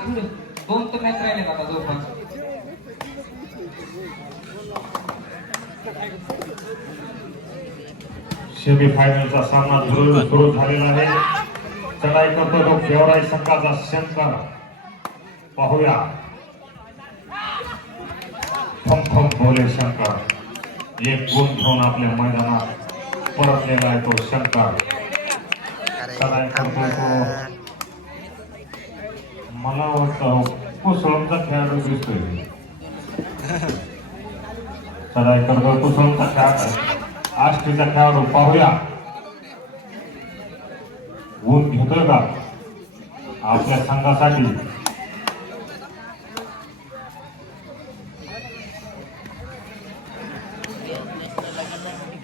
दोन तर मॅच राहिले आता जवळपास. सेमीफायनलचा सामना सुरू झालेला आहे. चढाई करतो तो गेवराई संघाचा शंकर. पाहूया फम बोले शंकर एक गुण घेऊन आपल्या मैदानात परतलेला आहे तो शंकर. चढाई करतो तो मला वाटतं कुसळचा खेळाडू दिसतोय. चढाई करतो कुसळचा खेळाडू आष्टीचा खेळाडू. पाहूया गुण घेतोय का आपल्या संघासाठी.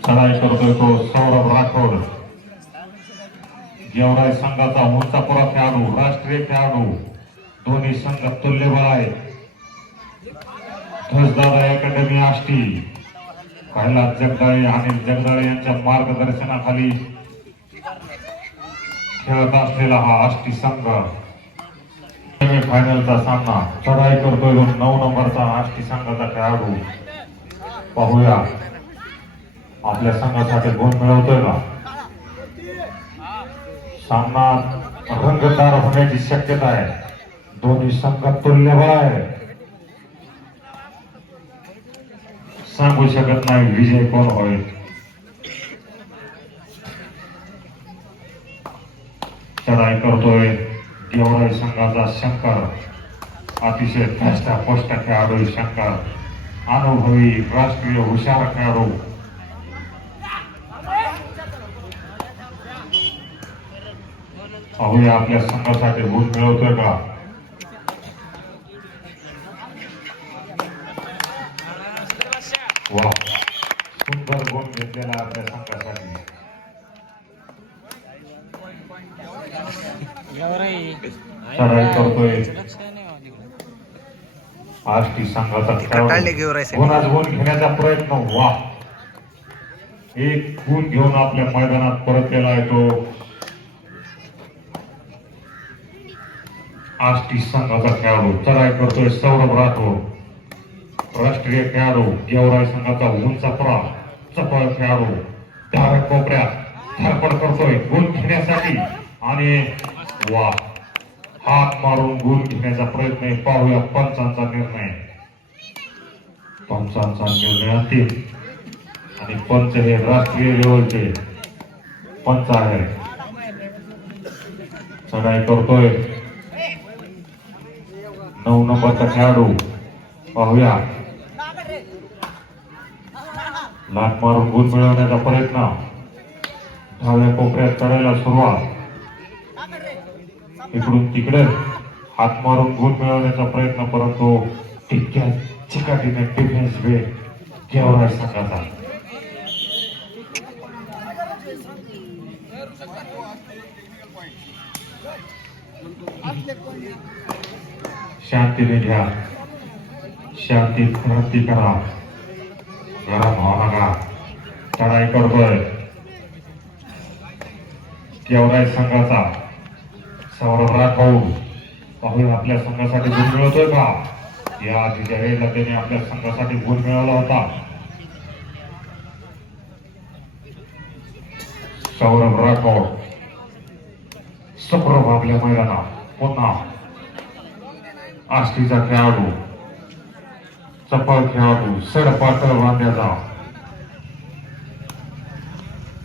चढाई करतोय तो सौरभ राठोड. गेवराई संघाचा उंचापुरा खेळाडू, राष्ट्रीय खेळाडू. दोन्ही संघ तुल्यबळ आहेत. ध्वजदादा अकॅडमी आष्टी, कैलास जगदाळे आणि जगदाळे यांच्या मार्गदर्शनाखाली खेळत असलेला हा आष्टी संघ. सेमीफायनलचा सामना चढाई करतोय 9 नंबरचा आष्टी संघाचा खेळाडू. पाहूया आपल्या संघासाठी गुण मिळवतोय का. सामना रंगतदार होण्याची शक्यता आहे. दोन्ही संघ तुल्यबळ आहे. सांगू शकत नाही विजय कोण होईल. चढाई करतोय गेवराई संघाचा शंकर. अतिशय धष्टपुष्ट खेळाडू शंकर. अनुभवी राष्ट्रीय हुशार खेळाडू. पाहूया आपल्या संघासाठी गुण मिळवतोय का. वा सुंदर गुण घेतलेला आपल्या संघासाठी. चढाई करतोय आष्टी संघाचा खेळाडू. गुणाच गुण घेण्याचा प्रयत्न. वा एक गुण घेऊन आपल्या मैदानात परतलेला आहे तो आष्टी संघाचा खेळाडू. चढाई करतोय सौरभ राठोड, राष्ट्रीय खेळाडू. गेवराई संघाचा उंचापुरा चपळ खेळाडू. डाव्या कोपऱ्यात धडपड करतोय गुण घेण्यासाठी आणि वा हात मारून गुण घेण्याचा प्रयत्न. पाहूया पंचांचा निर्णय. पंचांचा निर्णय अंतिम आणि पंच हे राष्ट्रीय लेवलचे पंच आहे. चढाई करतोय 9 नंबरचा खेळाडू. पाहूया लाट मारून गुण मिळवण्याचा प्रयत्न. डाव्या कोपऱ्यात चढायला सुरुवात. इकडून तिकडे हात मारून गुण मिळवण्याचा प्रयत्न, परंतु तितक्या चिकाटीने डिफेन्स वे गेवराई संघाचा. शांतीने घ्या, शांती क्रांती करा, गरम व्हावं नका. चढाई करतोय गेवराई संघाचा सौरभ राठोड. पाहूया आपल्या संघासाठी गुण मिळवतोय का. या आधीच्या वेळेला त्याने आपल्या संघासाठी गुण मिळवला होता. सौरभ राठोड सुप्रभ आपल्या मैदानात. पुन्हा आष्टीचा खेळाडू, चपळ खेळाडू, सडपातळ बांध्याचा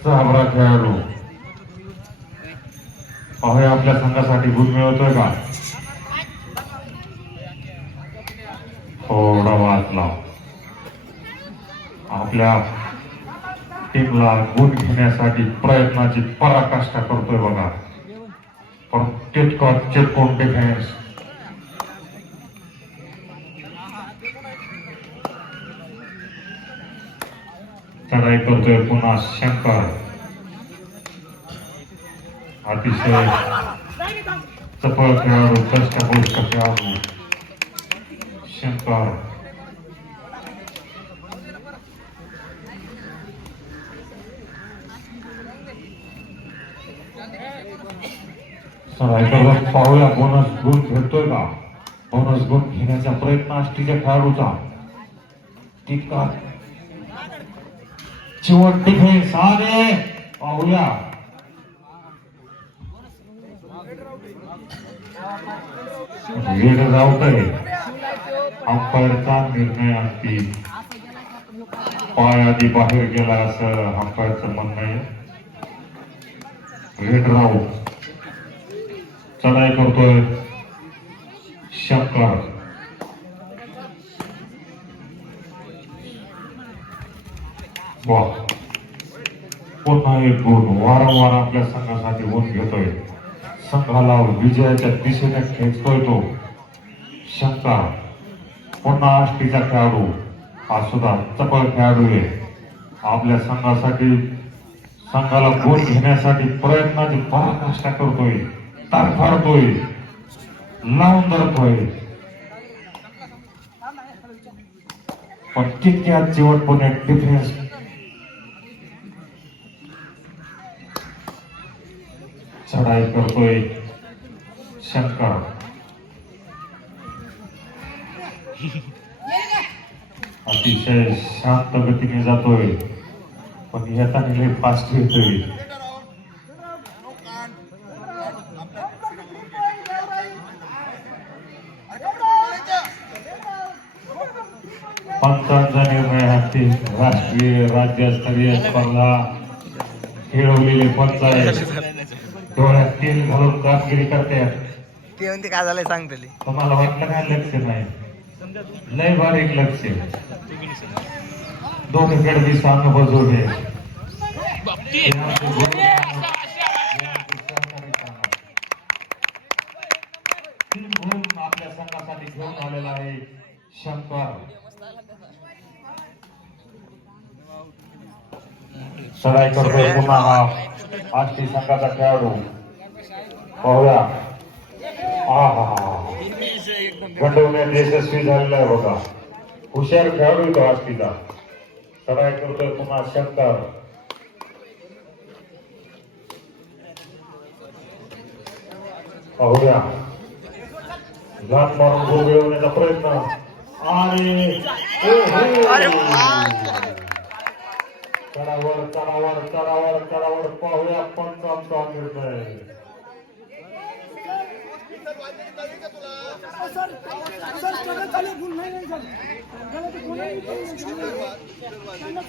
चाबरा खेळाडू. पाहूया आपल्या संघासाठी गुण मिळवतोय का. थोडा वाचला. आपल्या टीमला गुण घेण्यासाठी प्रयत्नाची पराकाष्ठा करतोय बघा. पण तितका चिरकोन डिफेन्स. चढाई करतोय पुन्हा शंकर. अतिशय चपळ खेळाडू, धष्टपुष्ट खेळाडू शंकर. चढाई करत पाहूया बोनस गुण भेटतोय का. बोनस गुण घेण्याचा प्रयत्न आष्टीच्या खेळाडूचा तितका चिवट डिफेन्स आले पाहूया वेळ रावतय अंपायरचा निर्णय आणखी पाय आधी बाहेर गेला असं अंपायरचं म्हणणं आहे. वेडराव चढाई करतोय शंकर वा पुन्हा एक गुण वारंवार आपल्या संघासाठी गुण घेतोय. संघाला विजयाच्या दिशेने खेचतोय तो शंकर. पुन्हा आष्टीचा खेळाडू हा सुद्धा चपळ खेळाडू आहे. आपल्या संघासाठी संघाला गुण घेण्यासाठी प्रयत्नाची पराकाष्ठा करतोय, तडफडतोय, लावून धरतोय, पण तितक्या चिवटपणे डिफेन्स चढाई करतोय शंकर. अतिशय शांत गतीने जातोय पण येताना लय फास्ट येतोय. पंचांचा निर्णय हाती राष्ट्रीय राज्यस्तरीय स्पर्धा खेळवलेले पंच आहेत. डोळ्यात तेल घालून कामगिरी करते. ते म्हणते काय झालंय सांगतले. तुम्हाला वाटलं काय लक्ष नाही? लय बारीक लक्ष. दोन्हीकडे मी अनुभव जोडले. आपल्या संघासाठी घेऊन आलेला आहे शंकर. चढाई करतोय पुन्हा हा आष्टी संघाचा खेळाडू पाहूया. गंडवण्यात यशस्वी झालेला आहे बघा. हुशार खेळाडू तो आष्टीचा. चढाई करतोय पुन्हा शंकर. पाहूया घाट मारून गोल मिळवण्याचा प्रयत्न आणि चढावर चढावर चढावर चढावर पाहूया पंचांचा निर्णय.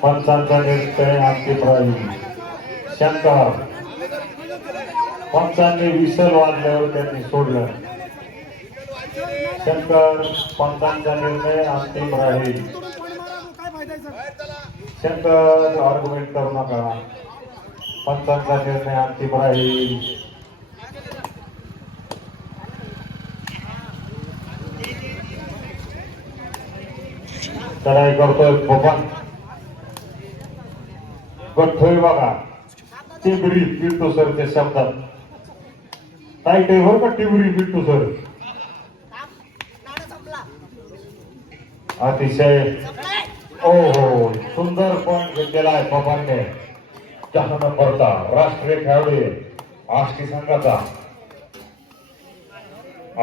पंचांचा निर्णय अंतिम राहील. शंकर पंचांनी विसल वाजल्यावर त्यांनी सोडलं. शंकर पंचांचा निर्णय अंतिम राहील. शंकर आर्ग्युमेंट करू नका. पंचांचा निर्णय अंतिम राहील. चढाई करतोय बबन. गठ्ठोय बघा. टिबरी पिंटू सरच्या शब्दात टाईट आहे बरं का टिबरी पिंटू सर. अतिशय हो सुंदर पॉइंट घेतलेला आहे बबांनी. 10 नंबरचा राष्ट्रीय खेळाडू आष्टी संघाचा.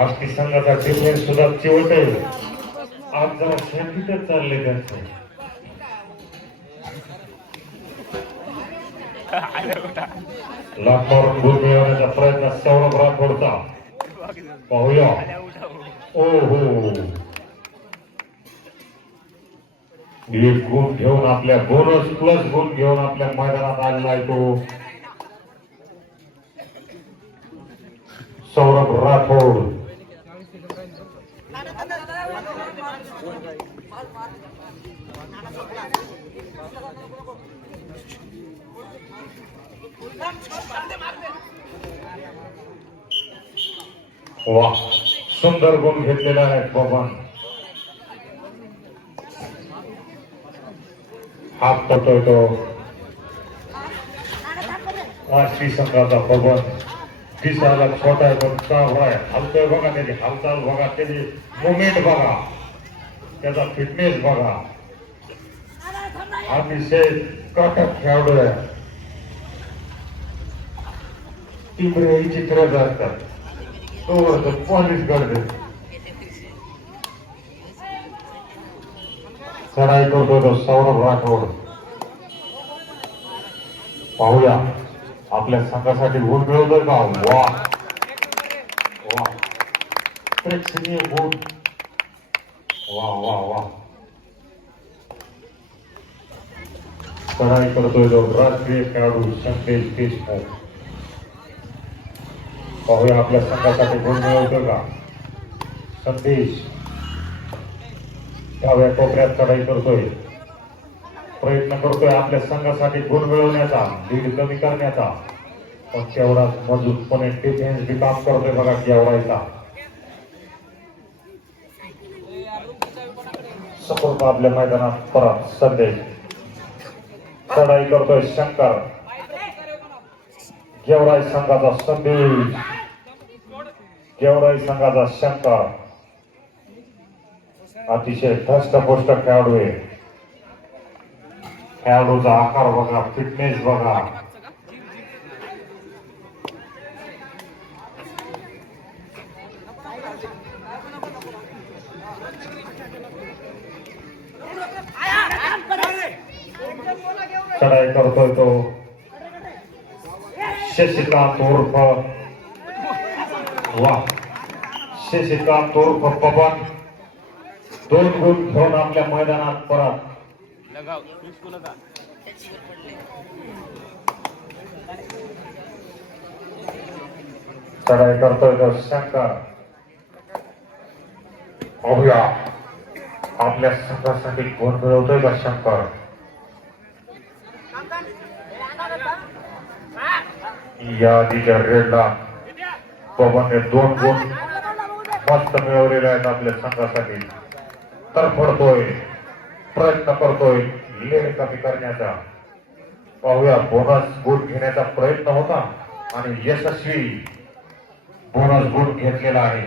आष्टी संघाचा डिफेन्स सुद्धा चिवट आहे. आज जरा शांतीतच चालले त्यांचे. लाख मारून गोल मिळवण्याचा प्रयत्न सौरभ राठोडचा पाहूया. एक गुण घेऊन आपल्या बोनस प्लस गुण घेऊन आपल्या मैदानात आलेला आहे तो सौरभ राठोड. वा सुंदर गुण घेतलेला आहे बबन. हात पटतोय तो आष्टी संघाचा बबन. दिसायला छोटा आहे पण चांगला आहे. हलतोय बघा त्याची हालचाल बघा, त्याची मुवमेंट बघा, त्याचा फिटनेस बघा. अतिशय काटक खेळाडू आहे. टिबरे चित्र असतात तो पॉलिश करते. चढाई करतोय तो सौरभ राठोड. पाहूया आपल्या संघासाठी गुण मिळवतोय का. वा वा प्रेक्षणीय गुण. वा वा वा चढाई करतोय तो राष्ट्रीय खेळाडू संदेश देशमुख. पाहूया आपल्या संघासाठी गुण मिळवतोय का संदेश. डाव्या कोपऱ्यात चढाई करतोय. प्रयत्न करतोय आपल्या संघासाठी गुण मिळवण्याचा, लीड कमी करण्याचा, पण तेवढाच मजबूतपणे डिफेन्स बी काम करतोय बघा गेवराईचा. सपोर्ट आपल्या मैदानात परत संदेश. चढाई करतोय शंकर. गेवराई संघाचा संदेश. गेवराई संघाचा शंकर अतिशय धष्टपुष्ट खेळाडू आहे. खेळाडूचा आकार बघा, फिटनेस बघा. चढाई करतोय तो शशिकांत उर्फ वा शशिकांत उर्फ पवन. 2 गुण घेऊन आपल्या मैदानात परत. चढाई करतोय तो शंकर. पाहूया आपल्या संघासाठी गुण मिळवतोय का शंकर. या आधीच्या रेडला पवनने 2 गुण मस्त मिळवलेले आहेत आपल्या संघासाठी. तरफडतोय, प्रयत्न करतोय लीड कमी करण्याचा. पाहूया बोनस गुण घेण्याचा प्रयत्न होता आणि यशस्वी बोनस गुण घेतलेला आहे.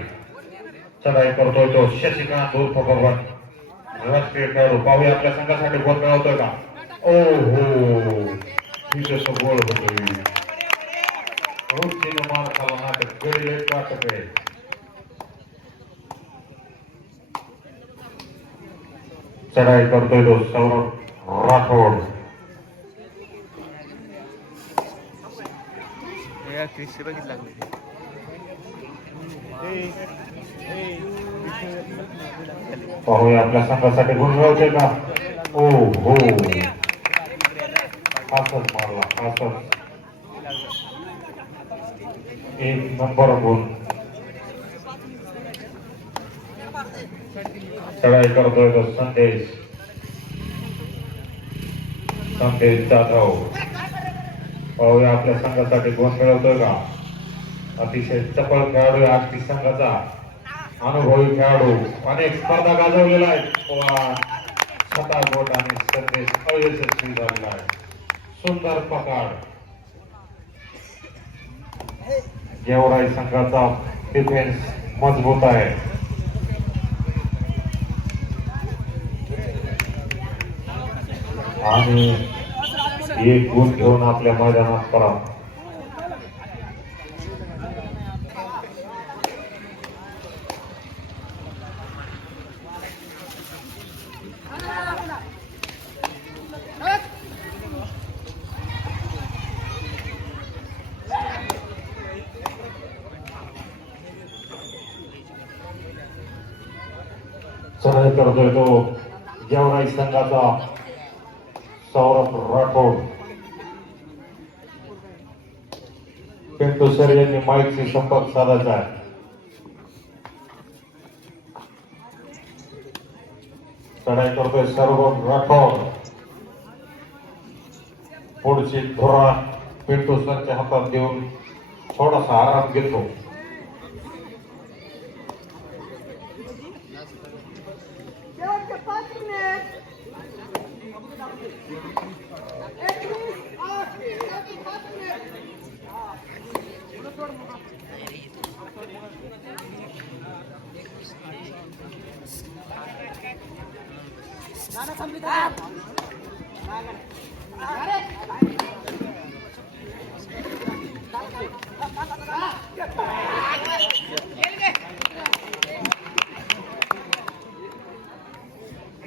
चढाई करतोय तो शशिकांत उर्फ पवन राष्ट्रीय खेळाडू. पाहूया आपल्या संघासाठी गुण मिळवतोय का. ओ हो तिथं गोल होतोय. मार खाला नाटक गडीले नाटक आहे. चढाई करतोय तो सौरभ राठोड. पाहूया आपल्या संघासाठी गुण मिळवते का. ओ हो असंच मारला असंच. 1 नंबर गुण. चढाई करतोय तो संदेश. संदेश जाधव. पाहूया आपल्या संघासाठी गुण मिळवतोय का. अतिशय चपळ खेळाडू आष्टी संघाचा. अनुभवी खेळाडू. अनेक स्पर्धा गाजवलेला आहे. छटा गोट आणि संदेश अयशस्वी झालेला आहे. सुंदर पकड. गेवराई संघाचा डिफेन्स मजबूत आहे. आणि 1 गुण घेऊन आपल्या मैदानात परत. चढाई करतोय तो गेवराई संघाचा सौरभ राठोड. पिंटू सर यांनी माईकशी संपर्क साधायचा आहे. चढाई करतोय सौरभ राठोड. पुढची धुरा पिंटू सरच्या हातात देऊन थोडासा आराम घेतो.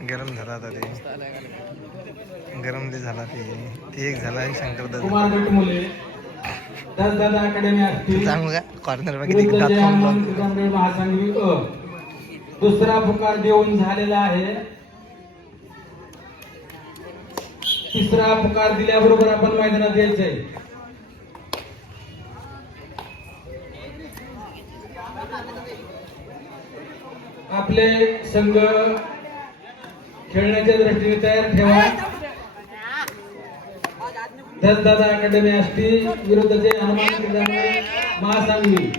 गरम झालं. झाला आता ते गरम ते झाला ते एक झाला शंकर दादा कुमार गट मुले दादा अकॅडमी असतील सांगू का कॉर्नर विरुद्ध बघितली जय हनुमान क्रीडामंडळ महासंघवी दुसरा पुकार देऊन झालेला आहे. तिसरा पुकार दिल्याबरोबर आपण मैदानात यायचंय. आपले संघ खेळण्याच्या दृष्टीने तयार ठेवा. दादा अकॅडमी असतील विरुद्ध जय हनुमान क्रीडामंडळ महासंघवी.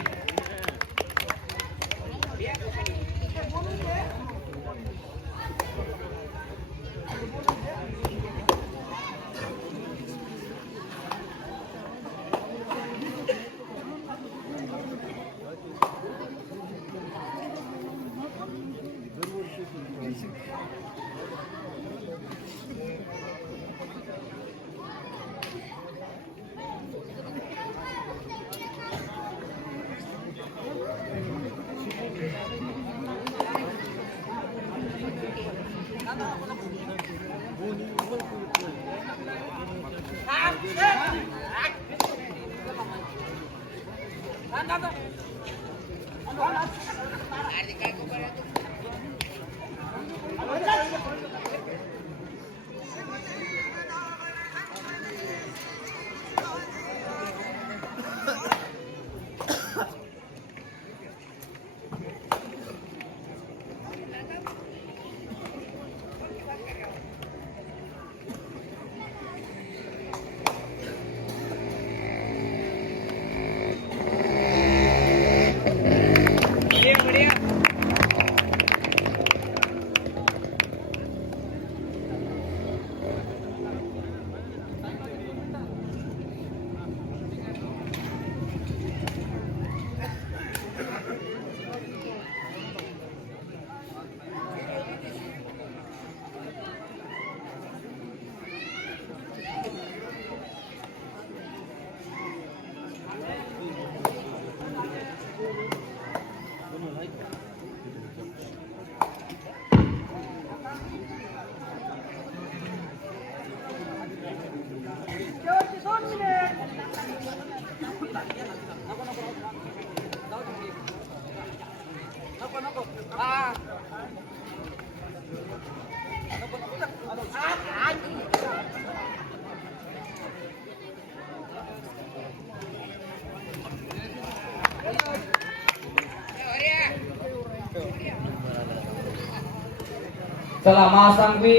चला महासंघवी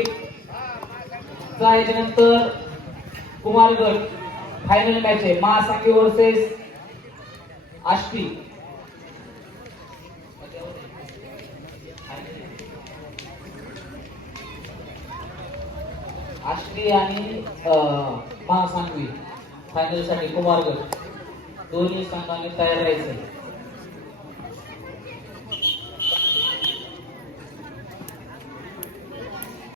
याच्यानंतर कुमारगड फायनल मॅच आहे. महासंघवी वर्सेस आष्टी. आष्टी आणि महासंघवी फायनल साठी कुमारगड दोन्ही संघांनी तयार राहायचे.